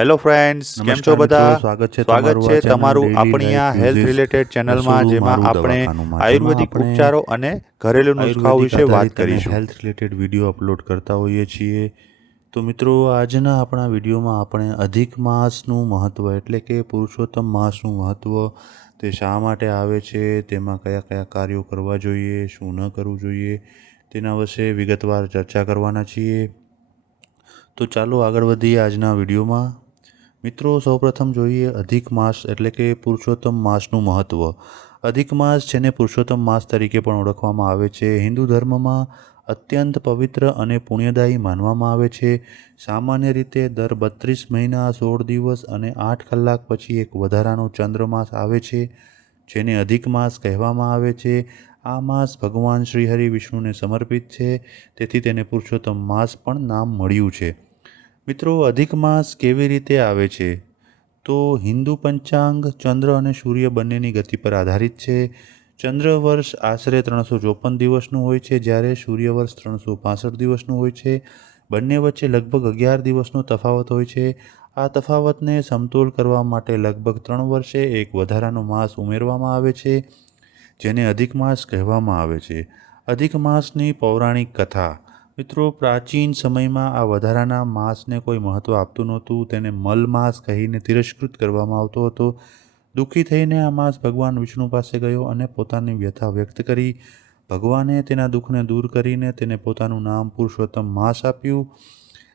Hello friends, કેમ છો નમસ્કાર મિત્રો, બધા? સ્વાગત છે સ્વાગત છે તમારું આ તમારું ચેનલ આપણી ડેઇલી આ લાઈફ હેલ્થ યુઝિસ રિલેટેડ ચેનલમાં, રસોડું જેમાં મારું આપણે દવાખાનુંમાં, જેમાં આયુર્વેદિક આપણે ઉપચારો અને ઘરેલું નુસ્ખાઓ આયુર્વેદિક વિશે વાત આધારિત અને કરીશું. હેલ્થ રિલેટેડ વિડીયો અપલોડ કરતા હોઈએ છીએ. તો મિત્રો, આજના આપણા વિડીયોમાં આપણે અધિક માસનું મહત્ત્વ એટલે કે પુરુષોત્તમ માસનું મહત્ત્વ, તે શા માટે આવે છે, તેમાં કયા કયા કાર્યો કરવા જોઈએ, શું ન કરવું જોઈએ, તેના વિશે વિગતવાર ચર્ચા કરવાના છીએ. તો ચાલો આગળ વધીએ આજના વિડીયોમાં. મિત્રો, સૌપ્રથમ જોઈએ અધિક માસ એટલે કે પુરુષોત્તમ માસનું મહત્ત્વ. અધિક માસ, જેને પુરુષોત્તમ માસ તરીકે પણ ઓળખવામાં આવે છે, હિન્દુ ધર્મમાં અત્યંત પવિત્ર અને પુણ્યદાયી માનવામાં આવે છે. સામાન્ય રીતે દર 32 મહિના 16 દિવસ અને 8 કલાક પછી એક વધારાનો ચંદ્રમાસ આવે છે, જેને અધિક માસ કહેવામાં આવે છે. આ માસ ભગવાન શ્રીહરિ વિષ્ણુને સમર્પિત છે, તેથી તેને પુરુષોત્તમ માસ પણ નામ મળ્યું છે. મિત્રો, અધિક માસ કેવી રીતે આવે છે? તો હિન્દુ પંચાંગ ચંદ્ર અને સૂર્ય બંનેની ગતિ પર આધારિત છે. ચંદ્ર વર્ષ આશરે 354 દિવસનું હોય છે, જ્યારે સૂર્ય વર્ષ 365 દિવસનું હોય છે. બંને વચ્ચે લગભગ 11 દિવસનો તફાવત હોય છે. આ તફાવતને સમતોલ કરવા માટે લગભગ 3 વર્ષે એક વધારાનો માસ ઉમેરવામાં આવે છે, જેને અધિક માસ કહેવામાં આવે છે. અધિક માસની પૌરાણિક કથા. મિત્રો, પ્રાચીન સમયમાં આ વધારાના માસને કોઈ મહત્ત્વ આપતું નહોતું. તેને મલ માસ કહીને તિરસ્કૃત કરવામાં આવતો હતો. દુઃખી થઈને આ માસ ભગવાન વિષ્ણુ પાસે ગયો અને પોતાની વ્યથા વ્યક્ત કરી. ભગવાને તેના દુઃખને દૂર કરીને તેને પોતાનું નામ પુરુષોત્તમ માસ આપ્યું.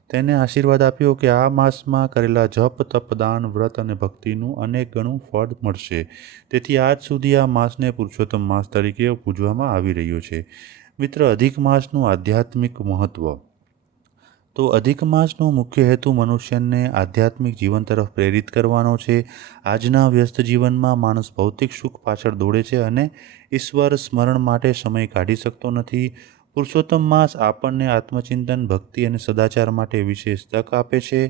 તેને આશીર્વાદ આપ્યો કે આ માસમાં કરેલા જપ, તપ, દાન, વ્રત અને ભક્તિનું અનેક ગણું ફળ મળશે. તેથી આજ સુધી આ માસને પુરુષોત્તમ માસ તરીકે પૂજવામાં આવી રહ્યો છે. મિત્ર, અધિક માસનું આધ્યાત્મિક મહત્ત્વ. તો અધિક માસનો મુખ્ય હેતુ મનુષ્યને આધ્યાત્મિક જીવન તરફ પ્રેરિત કરવાનો છે. આજના વ્યસ્ત જીવનમાં માણસ ભૌતિક સુખ પાછળ દોડે છે અને ઈશ્વર સ્મરણ માટે સમય કાઢી શકતો નથી. પુરુષોત્તમ માસ આપણને આત્મચિંતન, ભક્તિ અને સદાચાર માટે વિશેષ તક આપે છે.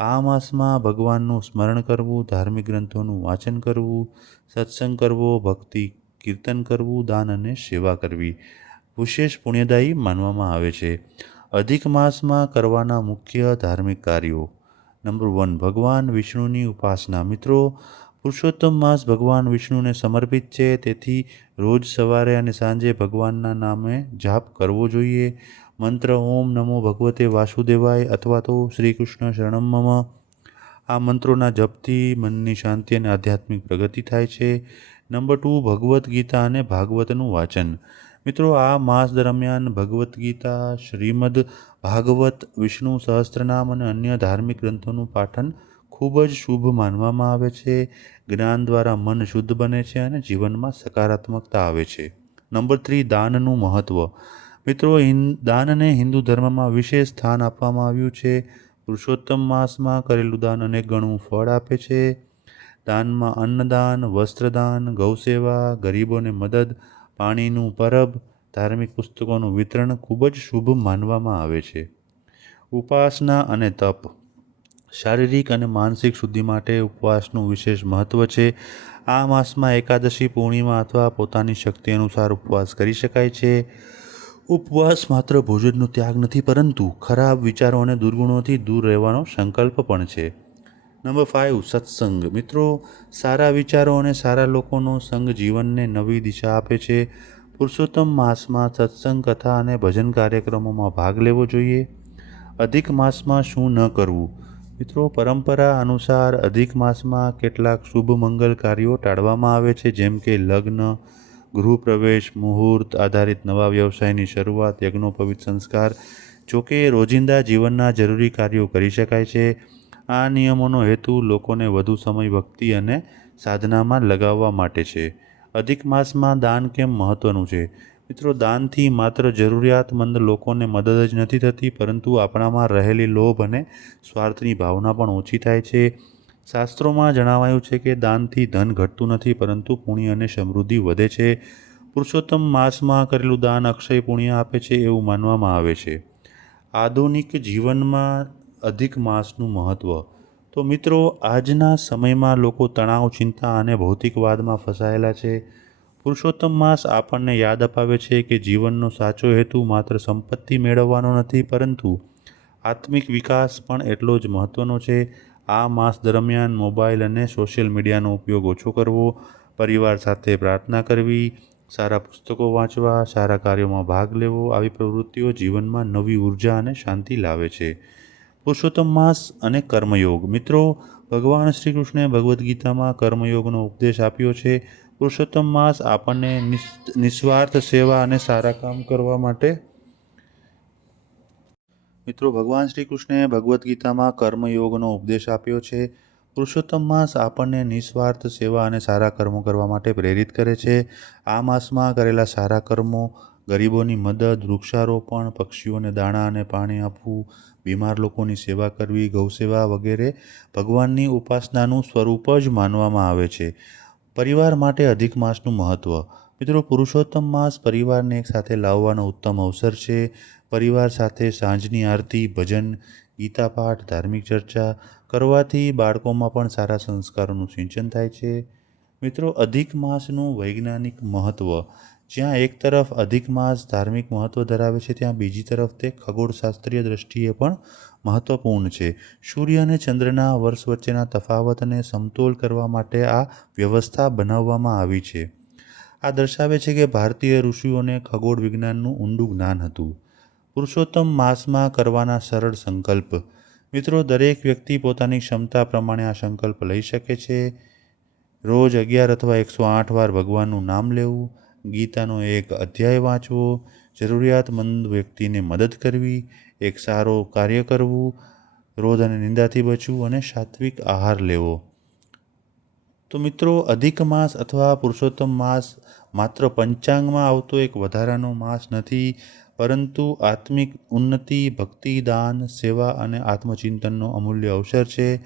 આ માસમાં ભગવાનનું સ્મરણ કરવું, ધાર્મિક ગ્રંથોનું વાંચન કરવું, સત્સંગ કરવો, ભક્તિ કીર્તન કરવું, દાન અને સેવા કરવી વિશેષ પુણ્યદાયી માનવામાં આવે છે. અધિક માસમાં કરવાના મુખ્ય ધાર્મિક કાર્યો. નંબર 1, ભગવાન વિષ્ણુની ઉપાસના. મિત્રો, પુરુષોત્તમ માસ ભગવાન વિષ્ણુને સમર્પિત છે, તેથી રોજ સવારે અને સાંજે ભગવાનના નામે જાપ કરવો જોઈએ. મંત્ર ઓમ નમો ભગવતે વાસુદેવાય અથવા તો શ્રી કૃષ્ણ શરણમ મમ. આ મંત્રોના જપથી મનની શાંતિ અને આધ્યાત્મિક પ્રગતિ થાય છે. નંબર 2, ભગવદ્ ગીતા અને ભાગવતનું વાંચન. મિત્રો, આ માસ દરમિયાન ભગવદ્ ગીતા, શ્રીમદ ભાગવત, વિષ્ણુ સહસ્ત્રનામ અને અન્ય ધાર્મિક ગ્રંથોનું પાઠન ખૂબ જ શુભ માનવામાં આવે છે. જ્ઞાન દ્વારા મન શુદ્ધ બને છે અને જીવનમાં સકારાત્મકતા આવે છે. નંબર 3, દાનનું મહત્ત્વ. મિત્રો, દાનને હિન્દુ ધર્મમાં વિશેષ સ્થાન આપવામાં આવ્યું છે. પુરુષોત્તમ માસમાં કરેલું દાન અનેક ગણું ફળ આપે છે. દાનમાં અન્નદાન, વસ્ત્રદાન, ગૌસેવા, ગરીબોને મદદ, પાણીનું પરબ, ધાર્મિક પુસ્તકોનું વિતરણ ખૂબ જ શુભ માનવામાં આવે છે. ઉપાસના અને તપ. શારીરિક અને માનસિક શુદ્ધિ માટે ઉપવાસનું વિશેષ મહત્ત્વ છે. આ માસમાં એકાદશી, પૂર્ણિમા અથવા પોતાની શક્તિ અનુસાર ઉપવાસ કરી શકાય છે. ઉપવાસ માત્ર ભોજનનો ત્યાગ નથી, પરંતુ ખરાબ વિચારો અને દુર્ગુણોથી દૂર રહેવાનો સંકલ્પ પણ છે. નંબર 5, સત્સંગ. મિત્રો, સારા વિચારો અને સારા લોકોનો સંગ જીવનને નવી દિશા આપે છે. પુરુષોત્તમ માસમાં સત્સંગ, કથા અને ભજન કાર્યક્રમોમાં ભાગ લેવો જોઈએ. અધિક માસમાં શું ન કરવું? મિત્રો, પરંપરા અનુસાર અધિક માસમાં કેટલાક શુભ મંગલ કાર્યો ટાળવામાં આવે છે, જેમ કે લગ્ન, ગૃહપ્રવેશ, મુહૂર્ત આધારિત નવા વ્યવસાયની શરૂઆત, યજ્ઞોપવિત સંસ્કાર. જોકે રોજિંદા જીવનના જરૂરી કાર્યો કરી શકાય છે. આ નિયમોનો હેતુ લોકોને વધુ સમય ભક્તિ અને સાધનામાં લગાવવા માટે છે. અધિક માસમાં દાન કેમ મહત્ત્વનું છે? મિત્રો, દાનથી માત્ર જરૂરિયાતમંદ લોકોને મદદ જ નથી થતી, પરંતુ આપણામાં રહેલી લોભ અને સ્વાર્થની ભાવના પણ ઓછી થાય છે. શાસ્ત્રોમાં જણાવાયું છે કે દાનથી ધન ઘટતું નથી, પરંતુ પુણ્ય અને સમૃદ્ધિ વધે છે. પુરુષોત્તમ માસમાં કરેલું દાન અક્ષય પુણ્ય આપે છે એવું માનવામાં આવે છે. આધુનિક જીવનમાં અધિક માસનું મહત્ત્વ. તો મિત્રો, આજના સમયમાં લોકો તણાવ, ચિંતા અને ભૌતિકવાદમાં ફસાયેલા છે. પુરુષોત્તમ માસ આપણને યાદ અપાવે છે કે જીવનનો સાચો હેતુ માત્ર સંપત્તિ મેળવવાનો નથી, પરંતુ આત્મિક વિકાસ પણ એટલો જ મહત્ત્વનો છે. આ માસ દરમિયાન મોબાઈલ અને સોશિયલ મીડિયાનો ઉપયોગ ઓછો કરવો, પરિવાર સાથે પ્રાર્થના કરવી, સારા પુસ્તકો વાંચવા, સારા કાર્યોમાં ભાગ લેવો, આવી પ્રવૃત્તિઓ જીવનમાં નવી ઉર્જા અને શાંતિ લાવે છે. પુરુષોત્તમ માસ અને કર્મયોગ. મિત્રો, ભગવાન શ્રી કૃષ્ણે ભગવદ્ ગીતામાં કર્મયોગનો ઉપદેશ આપ્યો છે. પુરુષોત્તમ માસ આપણને નિસ્વાર્થ સેવા અને સારા કામ કરવા માટે ભગવાન શ્રી કૃષ્ણે ભગવદ્ ગીતામાં કર્મયોગનો ઉપદેશ આપ્યો છે. પુરુષોત્તમ માસ આપણને નિસ્વાર્થ સેવા અને સારા કર્મો કરવા માટે પ્રેરિત કરે છે. આ માસમાં કરેલા સારા કર્મો, ગરીબોની મદદ, વૃક્ષારોપણ, પક્ષીઓને દાણા અને પાણી આપવું, બીમાર લોકોની સેવા કરવી, ગૌસેવા વગેરે ભગવાનની ઉપાસનાનું સ્વરૂપ જ માનવામાં આવે છે. પરિવાર માટે અધિક માસનું મહત્ત્વ. મિત્રો, પુરુષોત્તમ માસ પરિવારને એક સાથે લાવવાનો ઉત્તમ અવસર છે. પરિવાર સાથે સાંજની આરતી, ભજન, ગીતા પાઠ, ધાર્મિક ચર્ચા કરવાથી બાળકોમાં પણ સારા સંસ્કારોનું સિંચન થાય છે. મિત્રો, અધિક માસનું વૈજ્ઞાનિક મહત્ત્વ. જ્યાં એક તરફ અધિક માસ ધાર્મિક મહત્ત્વ ધરાવે છે, ત્યાં બીજી તરફ તે ખગોળશાસ્ત્રીય દૃષ્ટિએ પણ મહત્ત્વપૂર્ણ છે. સૂર્ય અને ચંદ્રના વર્ષ વચ્ચેના તફાવતને સમતોલ કરવા માટે આ વ્યવસ્થા બનાવવામાં આવી છે. આ દર્શાવે છે કે ભારતીય ઋષિઓને ખગોળ વિજ્ઞાનનું ઊંડું જ્ઞાન હતું. પુરુષોત્તમ માસમાં કરવાના સરળ સંકલ્પ. મિત્રો, દરેક વ્યક્તિ પોતાની ક્ષમતા પ્રમાણે આ સંકલ્પ લઈ શકે છે. રોજ 11 અથવા 108 વાર ભગવાનનું નામ લેવું, ગીતાનો એક અધ્યાય વાંચવો, જરૂરિયાતમંદ વ્યક્તિને મદદ કરવી, એક સારો કાર્ય કરવું, ક્રોધ અને નિંદાથી બચવું અને સાત્વિક આહાર લેવો. તો મિત્રો, અધિક માસ અથવા પુરુષોત્તમ માસ માત્ર પંચાંગમાં આવતો એક વધારાનો માસ નથી, પરંતુ આત્મિક ઉન્નતિ, ભક્તિ, દાન, સેવા અને આત્મચિંતનનો અમૂલ્ય અવસર છે.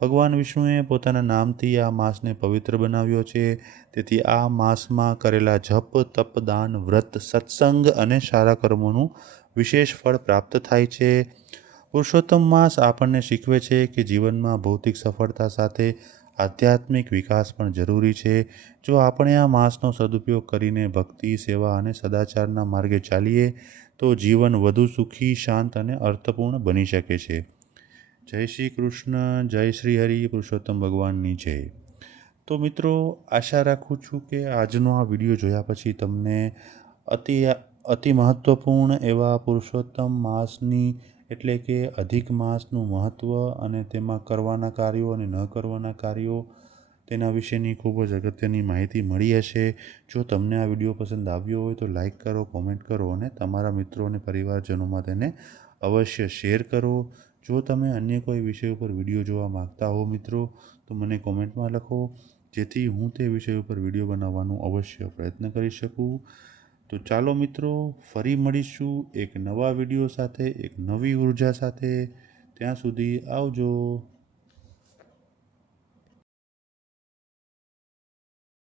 ભગવાન વિષ્ણુએ પોતાના નામથી આ માસને પવિત્ર બનાવ્યો છે. તેથી આ માસમાં કરેલા જપ, તપ, દાન, વ્રત, સત્સંગ અને સારા કર્મોનું વિશેષ ફળ પ્રાપ્ત થાય છે. પુરુષોત્તમ માસ આપણને શીખવે છે કે જીવનમાં ભૌતિક સફળતા સાથે આધ્યાત્મિક વિકાસ પણ જરૂરી છે. જો આપણે આ માસનો સદુપયોગ કરીને ભક્તિ, સેવા અને સદાચારના માર્ગે ચાલીએ તો જીવન વધુ સુખી, શાંત અને અર્થપૂર્ણ બની શકે છે. જય શ્રી કૃષ્ણ, જય શ્રી હરિ, પુરુષોત્તમ ભગવાનની જય. તો મિત્રો, આશા રાખું છું કે આજનો આ વિડીયો જોયા પછી તમને અતિ મહત્ત્વપૂર્ણ એવા પુરુષોત્તમ માસની એટલે કે અધિક માસનું મહત્ત્વ અને તેમાં કરવાના કાર્યો અને ન કરવાના કાર્યો તેના વિશેની ખૂબ જ અગત્યની માહિતી મળી હશે. જો તમને આ વિડીયો પસંદ આવ્યો હોય તો લાઈક કરો, કોમેન્ટ કરો અને તમારા મિત્રો અને પરિવારજનોમાં તેને અવશ્ય શેર કરો. જો તમે અન્ય કોઈ વિષય ઉપર વિડીયો જોવા માગતા હો મિત્રો, તો મને કોમેન્ટમાં લખો, જેથી હું તે વિષય ઉપર વિડીયો બનાવવાનો અવશ્ય પ્રયત્ન કરી શકું. તો ચાલો મિત્રો, ફરી મળીશું એક નવા વિડીયો સાથે, એક નવી ઉર્જા સાથે. ત્યાં સુધી આવજો.